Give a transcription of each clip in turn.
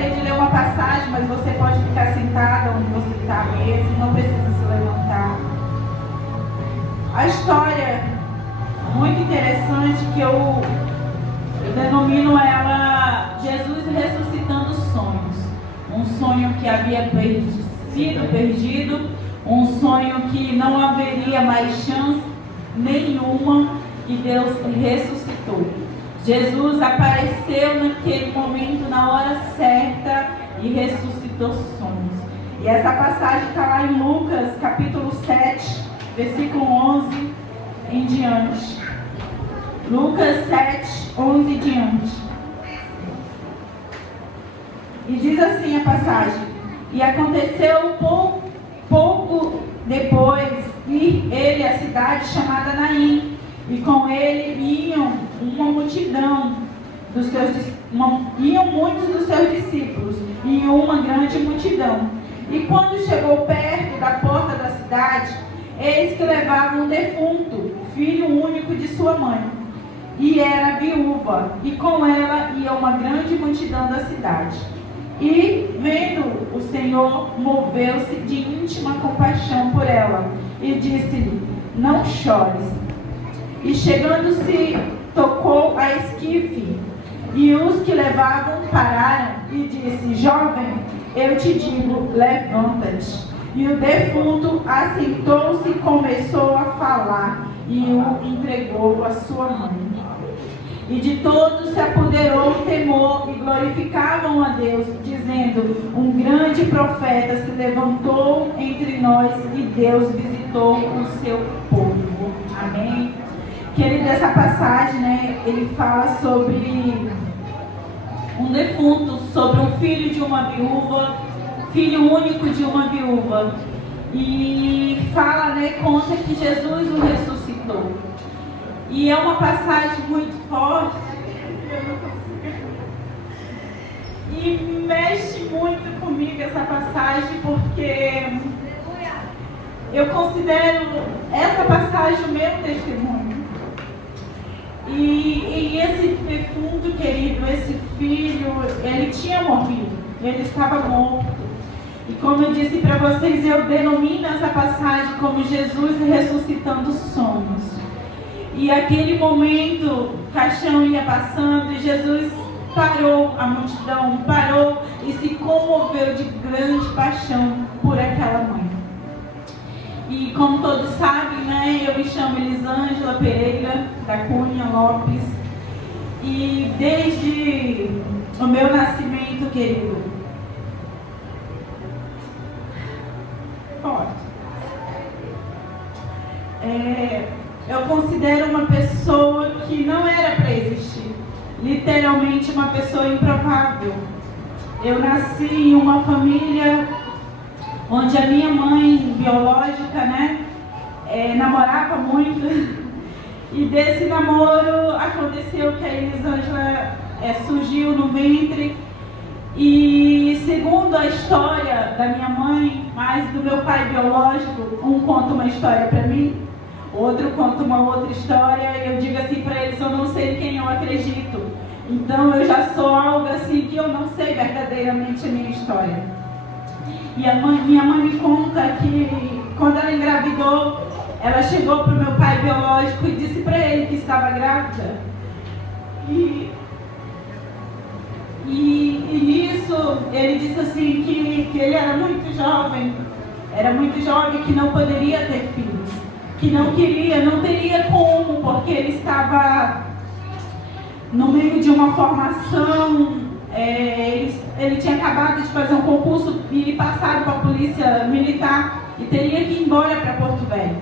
gostaria de ler uma passagem, mas você pode ficar sentada onde você está mesmo, não precisa se levantar. A história muito interessante que eu denomino ela Jesus ressuscitando sonhos. Um sonho que havia sido perdido, um sonho que não haveria mais chance nenhuma, e Deus ressuscitou. Jesus apareceu naquele momento, na hora certa, e ressuscitou sonhos. E essa passagem está lá em Lucas, capítulo 7, versículo 11 em diante. Lucas 7, 11 em diante. E diz assim a passagem: e aconteceu pouco depois ir ele à cidade chamada Naim, e com ele iam muitos dos seus discípulos e uma grande multidão. E quando chegou perto da porta da cidade, eis que levavam um defunto, filho único de sua mãe, e era viúva, e com ela ia uma grande multidão da cidade. E, vendo o Senhor, moveu-se de íntima compaixão por ela, e disse-lhe: não chores. E chegando-se, tocou a esquife, e os que levavam pararam, e disse: jovem, eu te digo, levanta-te. E o defunto assentou-se e começou a falar, e o entregou à sua mãe. E de todos se apoderou o temor, e glorificavam a Deus, dizendo: um grande profeta se levantou entre nós, e Deus visitou o seu povo. Amém? Querido, essa passagem, ele fala sobre um defunto, sobre um filho de uma viúva, filho único de uma viúva. E fala, conta que Jesus o ressuscitou. E é uma passagem muito forte. E mexe muito comigo essa passagem, porque eu considero essa passagem o meu testemunho. E esse defunto, querido, esse filho, ele tinha morrido, ele estava morto. E como eu disse para vocês, eu denomino essa passagem como Jesus ressuscitando sonhos. E aquele momento, o caixão ia passando e Jesus parou, a multidão parou e se comoveu de grande paixão por aquela mãe. E como todos sabem, eu me chamo Elisângela Pereira da Cunha Lopes. E desde o meu nascimento, querido, eu considero uma pessoa que não era para existir. Literalmente uma pessoa improvável. Eu nasci em uma família onde a minha mãe biológica, namorava muito. E desse namoro aconteceu que a Elisângela surgiu no ventre. E segundo a história da minha mãe, mas do meu pai biológico, um conta uma história para mim, outro conta uma outra história, e eu digo assim para eles: eu não sei em quem eu acredito. Então eu já sou algo assim que eu não sei verdadeiramente a minha história. E minha mãe me conta que quando ela engravidou, ela chegou para o meu pai biológico e disse para ele que estava grávida. E nisso ele disse assim que ele era muito jovem, que não poderia ter filhos, que não teria como, porque ele estava no meio de uma formação, ele tinha acabado de fazer um concurso e passado para a polícia militar e teria que ir embora para Porto Velho.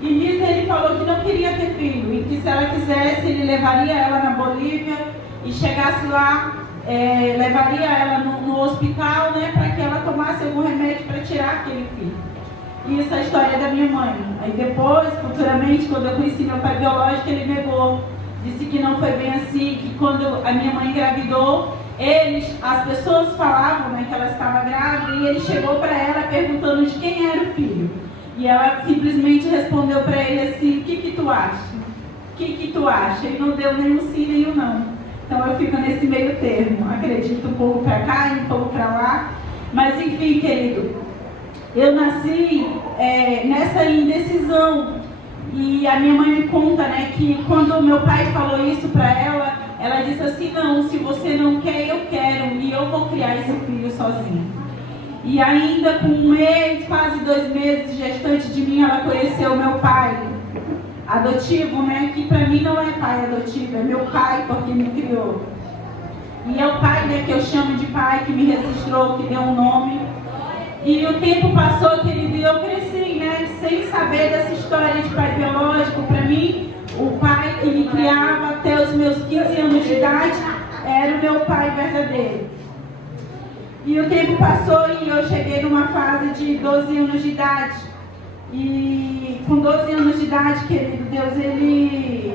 E nisso ele falou que não queria ter filho e que se ela quisesse ele levaria ela na Bolívia e chegasse lá, levaria ela no hospital, para que ela tomasse algum remédio para tirar aquele filho. E isso é a história da minha mãe. Aí depois, futuramente, quando eu conheci meu pai biológico, ele negou. Disse que não foi bem assim, que quando a minha mãe engravidou, as pessoas falavam, que ela estava grávida, e ele chegou para ela perguntando de quem era o filho. E ela simplesmente respondeu para ele assim: o que tu acha? O que tu acha? Ele não deu nem um sim nem um não. Então eu fico nesse meio termo. Acredito um pouco para cá e um pouco para lá. Mas enfim, querido, eu nasci nessa indecisão. E a minha mãe me conta, né, que quando o meu pai falou isso para ela, ela disse assim: não, se você não quer, eu quero, e eu vou criar esse filho sozinha. E ainda com 1 mês, quase 2 meses gestante de mim, ela conheceu meu pai adotivo, né, que para mim não é pai adotivo, é meu pai porque me criou. E é o pai, né, que eu chamo de pai, que me registrou, que deu um nome. E o tempo passou, querido, e eu cresci, né, sem saber dessa história de pai biológico. Para mim, o pai que me criava até os meus 15 anos de idade era o meu pai verdadeiro. E o tempo passou e eu cheguei numa fase de 12 anos de idade. E com 12 anos de idade, querido, Deus, Ele...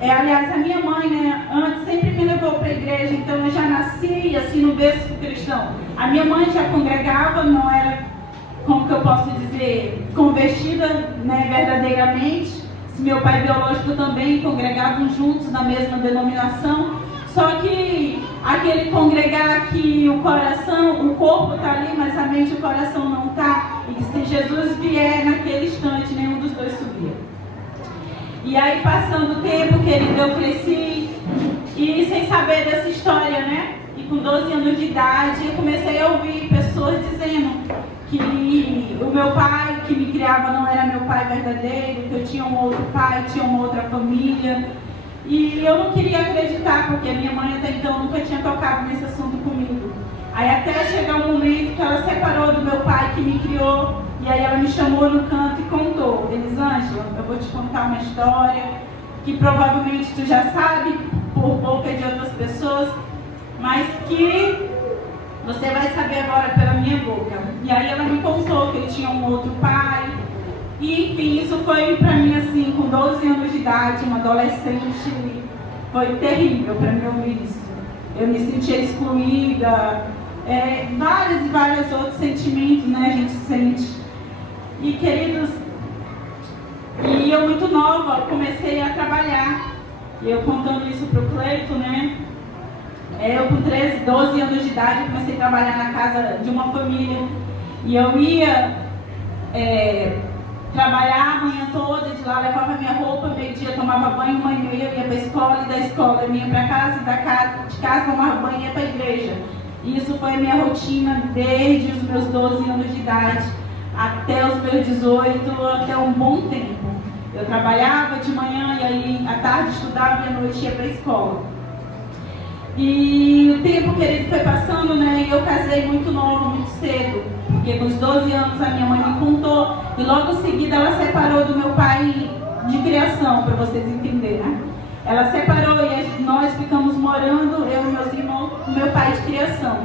aliás, a minha mãe, né, antes sempre me levou para a igreja, então eu já nasci assim no berço cristão. A minha mãe já congregava, não era, como que eu posso dizer, convertida, né, verdadeiramente. Meu pai biológico também congregavam juntos na mesma denominação. Só que aquele congregar que o coração, o corpo está ali, mas a mente e o coração não está. E que se Jesus vier naquele instante, nenhum dos dois subia. E aí, passando o tempo, querido, eu cresci e sem saber dessa história, né? E com 12 anos de idade, eu comecei a ouvir pessoas dizendo que o meu pai que me criava não era meu pai verdadeiro, que eu tinha um outro pai, tinha uma outra família. E eu não queria acreditar, porque a minha mãe até então nunca tinha tocado nesse assunto comigo. Aí até chegar um momento que ela separou do meu pai que me criou. E aí ela me chamou no canto e contou: Elisângela, eu vou te contar uma história que provavelmente tu já sabe por boca de outras pessoas, mas que você vai saber agora pela minha boca. E aí ela me contou que eu tinha um outro pai. E enfim, isso foi pra mim assim, com 12 anos de idade, uma adolescente, foi terrível pra mim ouvir isso. Eu me sentia excluída, vários e vários outros sentimentos, né, a gente sente. E queridos, e eu muito nova comecei a trabalhar. E eu contando isso pro Cleito, né? Eu com 13, 12 anos de idade comecei a trabalhar na casa de uma família. E eu ia trabalhar a manhã toda, de lá levava minha roupa, meio-dia tomava banho, manhã eu ia para a escola, e da escola eu ia para casa, de casa tomava banho e ia para a igreja. E isso foi a minha rotina desde os meus 12 anos de idade até os meus 18, até um bom tempo. Eu trabalhava de manhã e aí à tarde estudava e à noite ia para a escola. E o tempo, querido, foi passando, né? E eu casei muito nova, muito cedo. Porque com os 12 anos a minha mãe me contou. E logo em seguida ela separou do meu pai de criação, para vocês entenderem, né? Ela separou e nós ficamos morando, eu e meus irmãos, com meu pai de criação.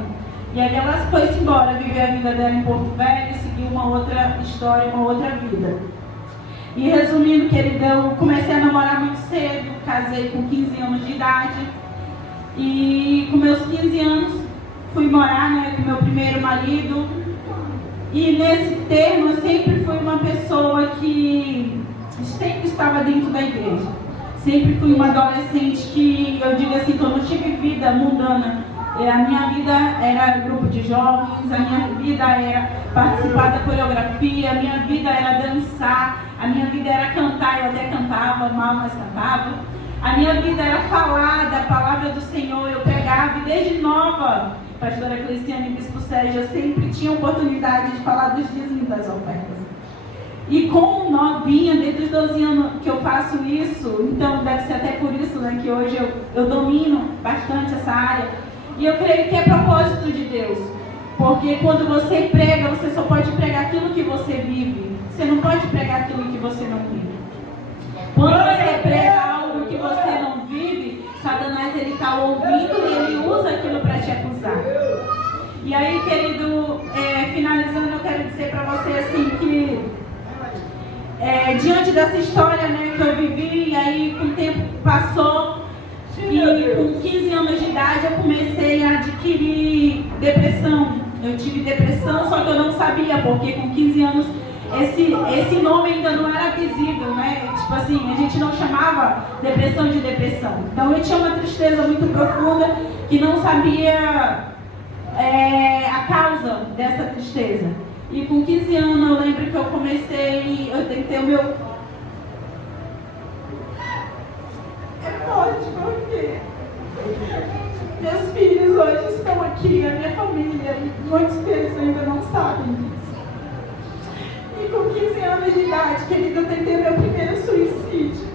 E aí ela foi-se embora, viver a vida dela em Porto Velho, seguir uma outra história, uma outra vida. E resumindo, querida, eu comecei a namorar muito cedo, casei com 15 anos de idade. E com meus 15 anos fui morar, né, com meu primeiro marido. E nesse termo eu sempre fui uma pessoa que sempre estava dentro da igreja. Sempre fui uma adolescente que, eu digo assim, que eu não tive vida mundana. A minha vida era grupo de jovens, a minha vida era participar da coreografia, a minha vida era dançar, a minha vida era cantar, eu até cantava mal, mas cantava. A minha vida era falar da palavra do Senhor, eu pregava, e desde nova, pastora Cristiane e Bispo Sérgio, eu sempre tinha oportunidade de falar dos dízimos das ofertas. E como novinha, desde os 12 anos que eu faço isso, então deve ser até por isso, né, que hoje eu domino bastante essa área. E eu creio que é propósito de Deus. Porque quando você prega, você só pode pregar aquilo que você vive. Você não pode pregar aquilo que você não vive. Quando você prega algo que você não vive, Satanás ele está ouvindo e ele usa aquilo para te acusar. E aí, querido, finalizando, eu quero dizer para você assim que diante dessa história, né, que eu vivi, e aí com o tempo passou, e com 15 anos de idade eu comecei a adquirir depressão. Eu tive depressão, só que eu não sabia, porque com 15 anos esse nome ainda não era visível, né? Tipo assim, a gente não chamava depressão de depressão. Então eu tinha uma tristeza muito profunda que não sabia a causa dessa tristeza. E com 15 anos eu lembro que eu tentei o meu... É forte porque meus filhos hoje estão aqui, a minha família, e muitos deles ainda não sabem disso. E com 15 anos de idade, querida, eu tentei meu primeiro suicídio.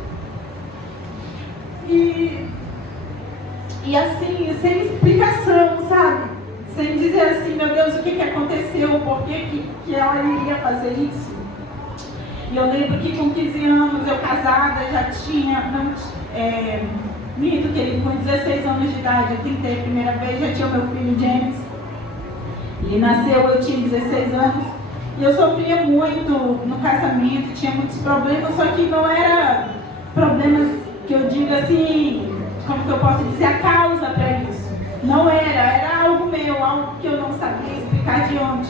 E assim, sem explicação, sabe? Sem dizer assim, meu Deus, o que aconteceu, por que ela iria fazer isso? E eu lembro que com 15 anos, eu casada, já tinha, minto, querido, com 16 anos de idade, eu tentei a primeira vez, já tinha o meu filho James. Ele nasceu, eu tinha 16 anos. E eu sofria muito no casamento, tinha muitos problemas, só que não era problemas que eu digo assim, como que eu posso dizer, a causa para isso. Não era algo meu, algo que eu não sabia explicar de onde.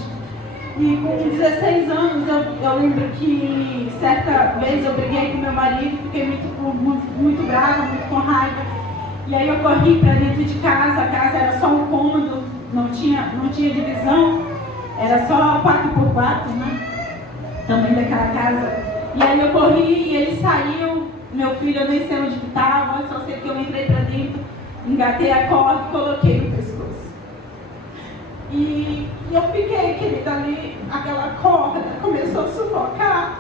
E com 16 anos, eu lembro que certa vez eu briguei com meu marido, fiquei muito brava, muito com raiva. E aí eu corri para dentro de casa, a casa era só um cômodo, não tinha divisão, era só 4x4, né? Também daquela casa. E aí eu corri e ele saiu, meu filho, eu nem sei onde estava, só sei que eu entrei para dentro, engatei a corda e coloquei no pescoço. E eu fiquei, querida, ali, aquela corda começou a sufocar,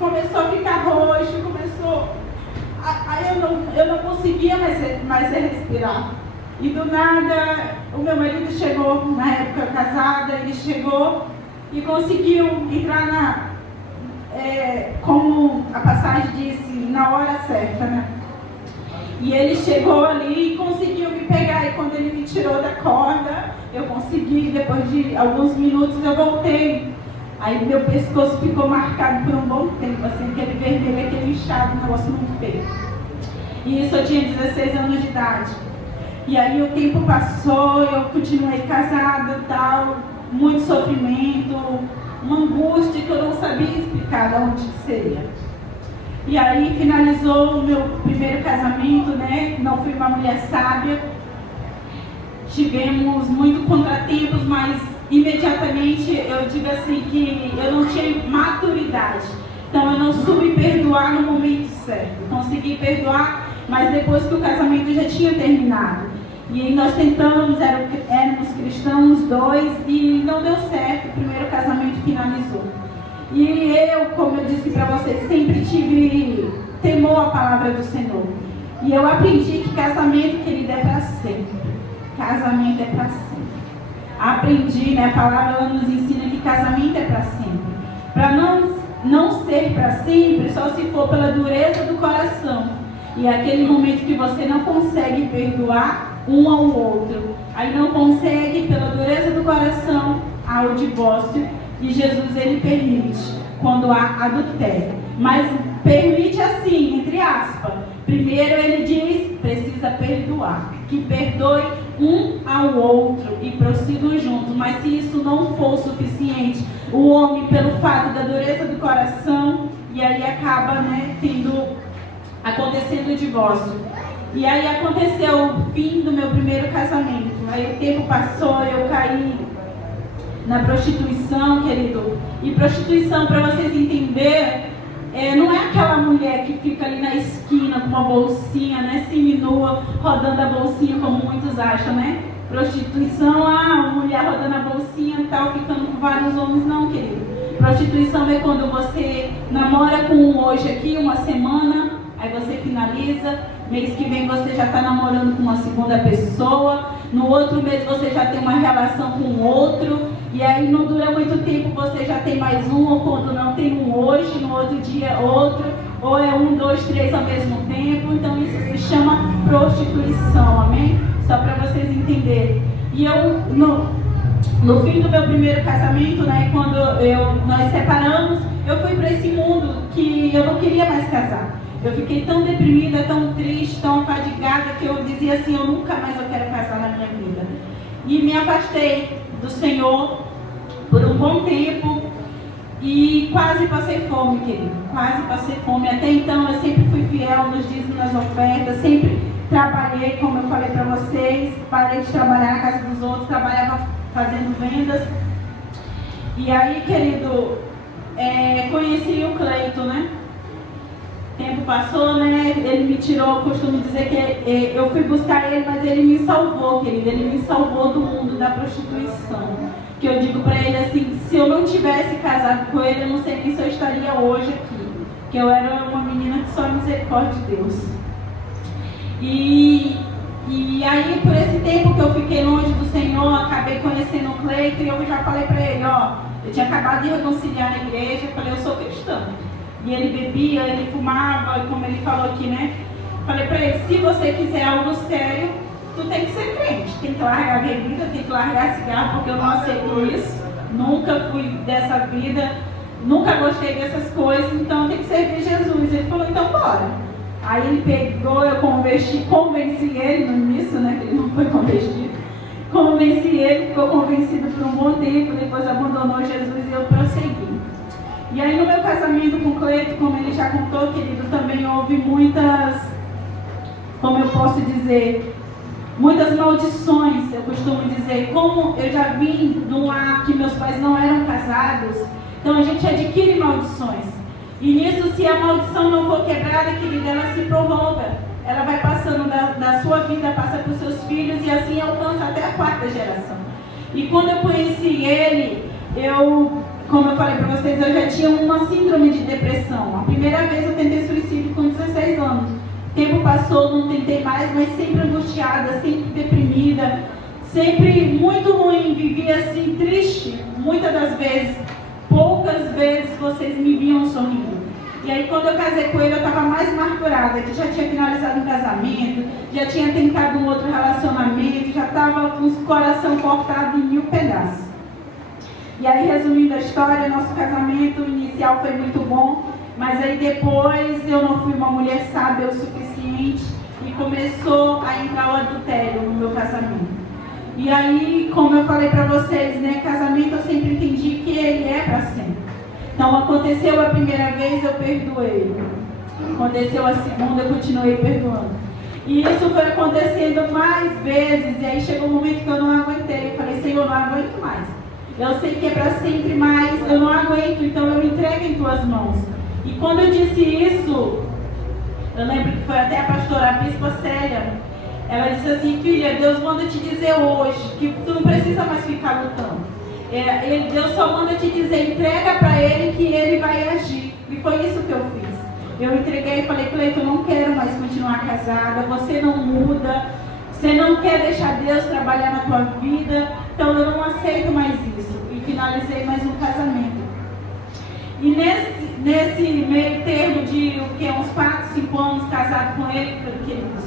começou a ficar roxo, aí eu não conseguia mais respirar. E do nada, o meu marido chegou, na época casada, ele chegou e conseguiu entrar como a passagem disse, na hora certa, né? E ele chegou ali e conseguiu me pegar. E quando ele me tirou da corda, eu consegui, depois de alguns minutos eu voltei. Aí meu pescoço ficou marcado por um bom tempo, assim, aquele vermelho, aquele inchado, um negócio muito feio. E isso eu tinha 16 anos de idade. E aí o tempo passou, eu continuei casada e tal, muito sofrimento, uma angústia que eu não sabia explicar de onde seria. E aí finalizou o meu primeiro casamento, né? Não fui uma mulher sábia. Tivemos muitos contratempos, mas imediatamente eu digo assim que eu não tinha maturidade. Então eu não soube perdoar no momento certo. Consegui perdoar, mas depois que o casamento já tinha terminado. E aí nós tentamos, éramos cristãos dois, e não deu certo. O primeiro casamento finalizou. E eu, como eu disse para vocês, sempre tive temor à palavra do Senhor. E eu aprendi que casamento, querido, é para sempre. Casamento é para sempre. Aprendi, né? A palavra ela nos ensina que casamento é para sempre. Para não ser para sempre, só se for pela dureza do coração. E é aquele momento que você não consegue perdoar um ao outro. Aí não consegue, pela dureza do coração, ao divórcio. E Jesus, ele permite quando há adultério. Mas permite assim, entre aspas. Primeiro ele diz, precisa perdoar. Que perdoe um ao outro e prossigam juntos. Mas se isso não for suficiente, o homem, pelo fato da dureza do coração, e aí acaba, né, acontecendo o divórcio. E aí aconteceu o fim do meu primeiro casamento. Aí o tempo passou, eu caí na prostituição, querido. E prostituição, para vocês entenderem, não é aquela mulher que fica ali na esquina com uma bolsinha, né, seminua, rodando a bolsinha, como muitos acham, né? Prostituição, uma mulher rodando a bolsinha e tal, ficando com vários homens. Não, querido. Prostituição é quando você namora com um hoje aqui, uma semana, aí você finaliza, mês que vem você já está namorando com uma segunda pessoa, no outro mês você já tem uma relação com outro, e aí não dura muito tempo, você já tem mais um, ou quando não tem um hoje, no outro dia outro, ou é 1, 2, 3 ao mesmo tempo. Então isso se chama prostituição, amém? Só para vocês entenderem. E eu, no fim do meu primeiro casamento, né, quando nós separamos, eu fui para esse mundo que eu não queria mais casar. Eu fiquei tão deprimida, tão triste, tão fadigada, que eu dizia assim, eu nunca mais quero casar na minha vida. E me afastei do Senhor por um bom tempo. E quase passei fome, querido. Quase passei fome. Até então eu sempre fui fiel nos dízimos, nas ofertas. Sempre trabalhei, como eu falei para vocês. Parei de trabalhar na casa dos outros. Trabalhava fazendo vendas. E aí, querido, conheci o Cleito, né? O tempo passou, né? Ele me tirou, eu costumo dizer que eu fui buscar ele, mas ele me salvou, querido. Ele me salvou do mundo da prostituição. Que eu digo para ele assim, se eu não tivesse casado com ele, eu não sei nem se eu estaria hoje aqui. Que eu era uma menina que só misericórdia de Deus. E aí, por esse tempo que eu fiquei longe do Senhor, acabei conhecendo o Cleito e eu já falei para ele, eu tinha acabado de reconciliar na igreja, eu falei, eu sou cristã. E ele bebia, ele fumava, como ele falou aqui, né? Falei para ele, se você quiser algo sério, tu tem que ser crente, tem que largar a bebida, tem que largar cigarro, porque eu não aceito isso. Nunca fui dessa vida, nunca gostei dessas coisas, então tem que servir Jesus. Ele falou, então bora. Aí ele pegou, eu convenci ele no início, né? Que ele não foi convertido. Convenci ele, ficou convencido por um bom tempo, depois abandonou Jesus e eu prossegui. E aí no meu casamento com o Cleito, como ele já contou, querido, também houve muitas, como eu posso dizer, muitas maldições, eu costumo dizer. Como eu já vim de um lar que meus pais não eram casados, então a gente adquire maldições. E nisso, se a maldição não for quebrada, querida, ela se prolonga. Ela vai passando da sua vida, passa para os seus filhos e assim alcança até a 4ª geração. E quando eu conheci ele, como eu falei para vocês, eu já tinha uma síndrome de depressão. A primeira vez eu tentei suicídio com 16 anos. O tempo passou, não tentei mais, mas sempre angustiada, sempre deprimida, sempre muito ruim, vivia assim triste, muitas das vezes. Poucas vezes vocês me viam sorrindo. E aí quando eu casei com ele, eu estava mais amargurada, que já tinha finalizado um casamento, já tinha tentado um outro relacionamento, já estava com o coração cortado em 1000 pedaços. E aí, resumindo a história, nosso casamento inicial foi muito bom, mas aí depois eu não fui uma mulher sábia o suficiente e começou a entrar o adultério no meu casamento. E aí, como eu falei para vocês, né, casamento eu sempre entendi que ele é para sempre. Então, aconteceu a primeira vez, eu perdoei. Aconteceu a segunda, eu continuei perdoando. E isso foi acontecendo mais vezes, e aí chegou um momento que eu não aguentei. Eu falei, Senhor, eu não aguento mais. Eu sei que é para sempre, mas eu não aguento, então eu entrego em tuas mãos. E quando eu disse isso, eu lembro que foi até a pastora, a bispa Célia, ela disse assim, filha, Deus manda te dizer hoje que tu não precisa mais ficar lutando. Deus só manda te dizer, entrega para Ele que Ele vai agir. E foi isso que eu fiz. Eu entreguei e falei, Cleito, eu não quero mais continuar casada, você não muda, você não quer deixar Deus trabalhar na tua vida, então eu não aceito mais isso. E finalizei mais um casamento. E nesse meio termo de uns 4, 5 anos casado com ele, queridos,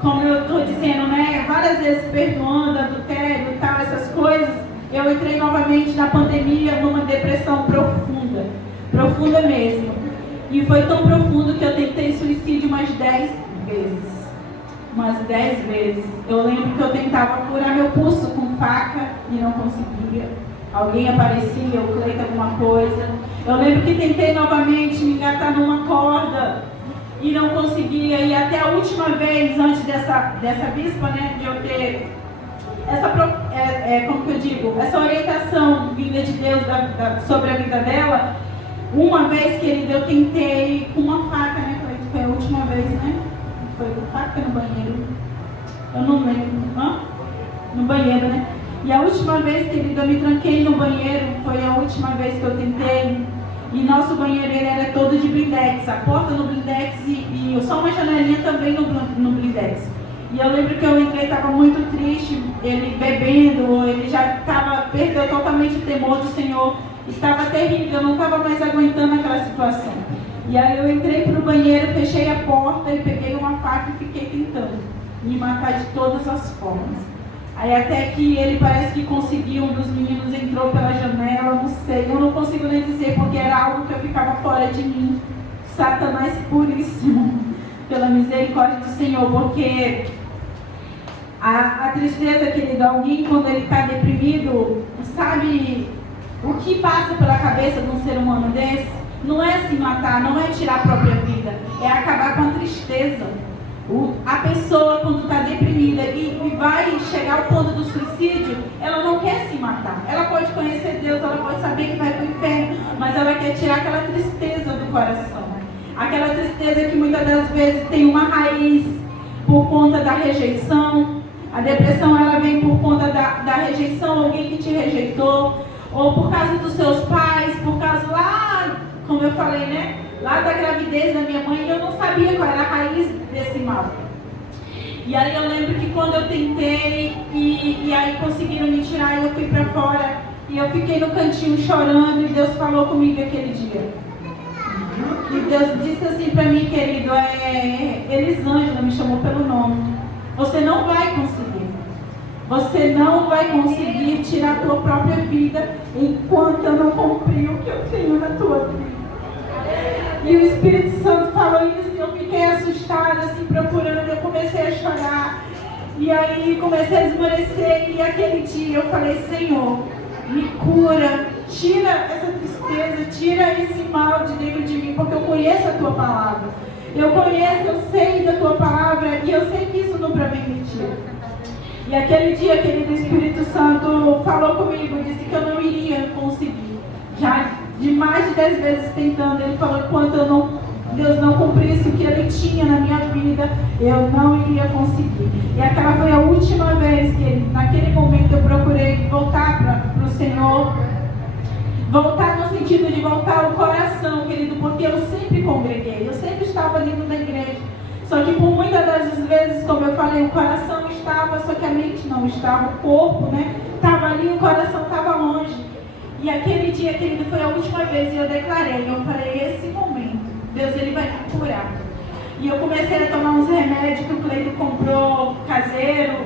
como eu estou dizendo, né, várias vezes perdoando, adultério e tal, essas coisas, eu entrei novamente na pandemia numa depressão profunda, profunda mesmo. E foi tão profundo que eu tentei suicídio umas 10 vezes. Umas 10 vezes. Eu lembro que eu tentava furar meu pulso com faca e não conseguia. Alguém aparecia, o Cleito alguma coisa. Eu lembro que tentei novamente me engatar numa corda e não conseguia. E até a última vez, antes dessa bispa, né, de eu ter como que eu digo, essa orientação vinda de Deus sobre a vida dela, uma vez, querida, eu tentei com uma faca, né, Cleito? Foi a última vez, né? Foi com faca no banheiro. Eu não lembro. No banheiro, né? E a última vez, querida, eu me tranquei no banheiro, foi a última vez que eu tentei. E nosso banheiro, ele era todo de blindex, a porta no blindex e só uma janelinha também no blindex. E eu lembro que eu entrei, estava muito triste, ele bebendo, ele já perdeu totalmente o temor do Senhor. Estava terrível, eu não estava mais aguentando aquela situação. E aí eu entrei para o banheiro, fechei a porta e peguei uma faca e fiquei tentando me matar de todas as formas. Aí até que ele parece que conseguiu, um dos meninos entrou pela janela, não sei, eu não consigo nem dizer porque era algo que eu ficava fora de mim. Satanás puríssimo, pela misericórdia do Senhor, porque a tristeza, querido, alguém quando ele está deprimido, sabe O que passa pela cabeça de um ser humano desse não é se matar, não é tirar a própria vida, é acabar com a tristeza. A pessoa, quando está deprimida e vai chegar ao ponto do suicídio, ela não quer se matar. Ela pode conhecer Deus, ela pode saber que vai para o inferno, mas ela quer tirar aquela tristeza do coração. Aquela tristeza que muitas das vezes tem uma raiz por conta da rejeição. A depressão, ela vem por conta da rejeição, alguém que te rejeitou, ou por causa dos seus pais, por causa lá, como eu falei, né? Lá da gravidez da minha mãe, eu não sabia qual era a raiz desse mal. E aí eu lembro que quando eu tentei, e aí conseguiram me tirar, eu fui pra fora, e eu fiquei no cantinho chorando, e Deus falou comigo aquele dia. E Deus disse assim pra mim, querido, Elisângela me chamou pelo nome. Você não vai conseguir. Você não vai conseguir tirar a tua própria vida enquanto eu não cumprir o que eu tenho na tua vida. E o Espírito Santo falou isso e eu fiquei assustada, assim, procurando. Eu comecei a chorar. E aí comecei a esmorecer. E aquele dia eu falei, Senhor, me cura. Tira essa tristeza, tira esse mal de dentro de mim, porque eu conheço a tua palavra. Eu conheço, eu sei da tua palavra e eu sei que isso não para mim mentira. E aquele dia, querido, Espírito Santo falou comigo, disse que eu não iria conseguir. Já de mais de 10 vezes tentando, ele falou que enquanto Deus não cumprisse o que ele tinha na minha vida, eu não iria conseguir. E aquela foi a última vez que naquele momento eu procurei voltar para o Senhor. Voltar no sentido de voltar ao coração, querido, porque eu sempre congreguei, eu sempre estava dentro da igreja. Só que por muitas das vezes, como eu falei, o coração estava, só que a mente não estava, o corpo, né? Estava ali, o coração estava longe. E aquele dia, querido, foi a última vez e eu declarei, eu falei, esse momento, Deus, ele vai me curar. E eu comecei a tomar uns remédios que o Cleito comprou, caseiro,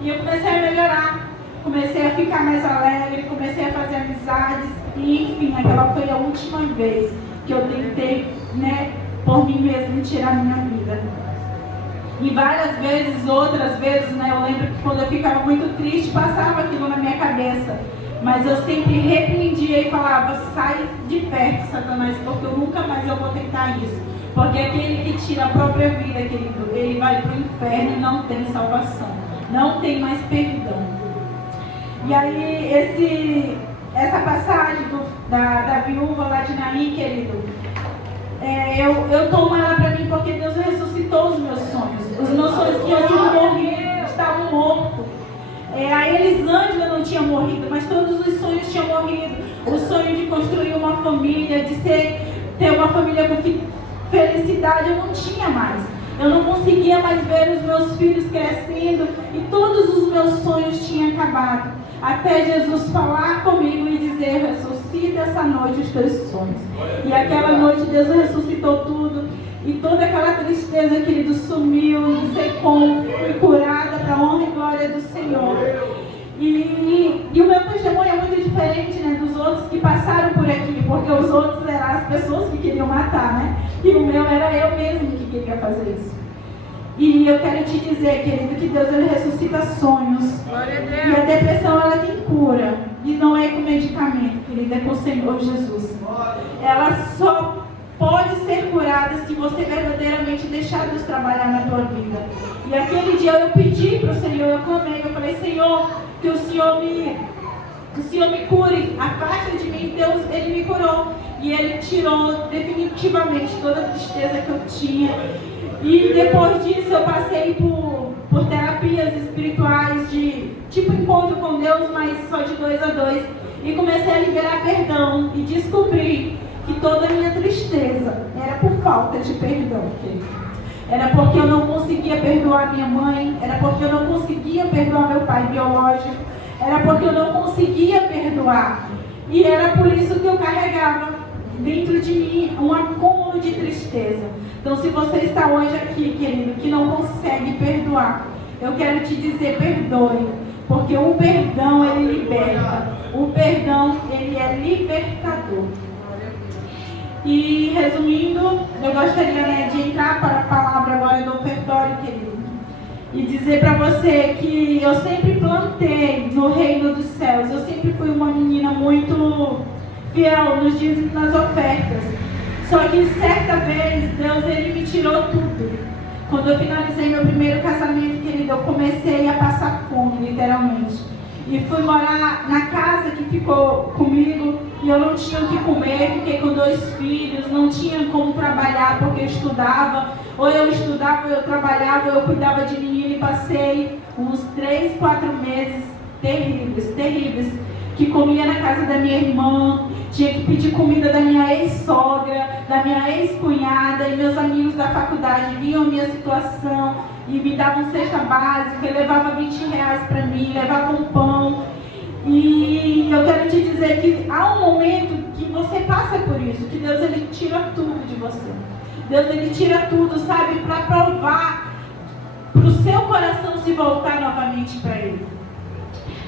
e eu comecei a melhorar. Comecei a ficar mais alegre, comecei a fazer amizades e, enfim, aquela foi a última vez que eu tentei, né, por mim mesmo, tirar a minha vida. E várias vezes, outras vezes, né, eu lembro que quando eu ficava muito triste, passava aquilo na minha cabeça. Mas eu sempre repreendia e falava, sai de perto, Satanás, porque eu nunca mais eu vou tentar isso. Porque aquele que tira a própria vida, querido, ele vai para o inferno e não tem salvação. Não tem mais perdão. E aí, essa passagem da viúva lá de Naim, querido, eu tomo ela para mim porque Deus ressuscitou os meus sonhos. Os meus sonhos que eu sido morrido, estavam mortos. A Elisângela não tinha morrido, mas todos os sonhos tinham morrido. O sonho de construir uma família, de ter uma família com felicidade, eu não tinha mais. Eu não conseguia mais ver os meus filhos crescendo e todos os meus sonhos tinham acabado. Até Jesus falar comigo e dizer, ressuscita essa noite os teus sonhos. E aquela noite Deus ressuscitou tudo. E toda aquela tristeza, querido, sumiu, não sei como, fui curada para a honra e glória do Senhor. E o meu testemunho é muito diferente, né, dos outros que passaram por aqui, porque os outros eram as pessoas que queriam matar, né? E o meu era eu mesmo que queria fazer isso. E eu quero te dizer, querido, que Deus, ele ressuscita sonhos. Glória a Deus. E a depressão, ela tem cura. E não é com medicamento, querido, é com o Senhor Jesus. Ela só pode ser curada se você verdadeiramente deixar Deus trabalhar na tua vida. E aquele dia eu pedi para o Senhor, eu clamei, eu falei, Senhor, que o Senhor me cure, afasta de mim. Deus, ele me curou. E ele tirou definitivamente toda a tristeza que eu tinha. E depois disso eu passei por terapias espirituais de tipo encontro com Deus, mas só de 2 a 2. E comecei a liberar perdão e descobri que toda a minha tristeza era por falta de perdão, querido. Era porque eu não conseguia perdoar minha mãe, era porque eu não conseguia perdoar meu pai biológico, era porque eu não conseguia perdoar. E era por isso que eu carregava dentro de mim um acúmulo de tristeza. Então, se você está hoje aqui, querido, que não consegue perdoar, eu quero te dizer, perdoe. Porque o perdão, ele liberta. O perdão, ele é libertador. E, resumindo, eu gostaria, né, de entrar para a palavra agora do ofertório, querido. e dizer para você que eu sempre plantei no reino dos céus. Eu sempre fui uma menina muito fiel nos dízimos e nas ofertas. Só que certa vez Deus ele me tirou tudo. Quando eu finalizei meu primeiro casamento, querido, eu comecei a passar fome, literalmente. E fui morar na casa que ficou comigo e eu não tinha o que comer, fiquei com 2 filhos, não tinha como trabalhar porque eu estudava. Ou eu estudava, ou eu trabalhava, ou eu cuidava de menino e passei uns 3, 4 meses terríveis, terríveis. Que comia na casa da minha irmã, tinha que pedir comida da minha ex-sogra, da minha ex-cunhada, e meus amigos da faculdade viam a minha situação e me davam cesta básica, e levava R$20 para mim, levava um pão. E eu quero te dizer que há um momento que você passa por isso, que Deus ele tira tudo de você. Deus ele tira tudo, sabe, para provar, para o seu coração se voltar novamente para Ele.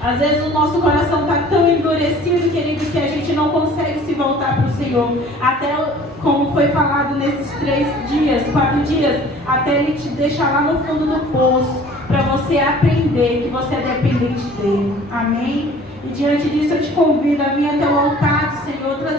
Às vezes o nosso coração está tão endurecido, querido, que a gente não consegue se voltar para o Senhor. Até, como foi falado nesses 4 dias, até Ele te deixar lá no fundo do poço, para você aprender que você é dependente dEle. Amém? E diante disso eu te convido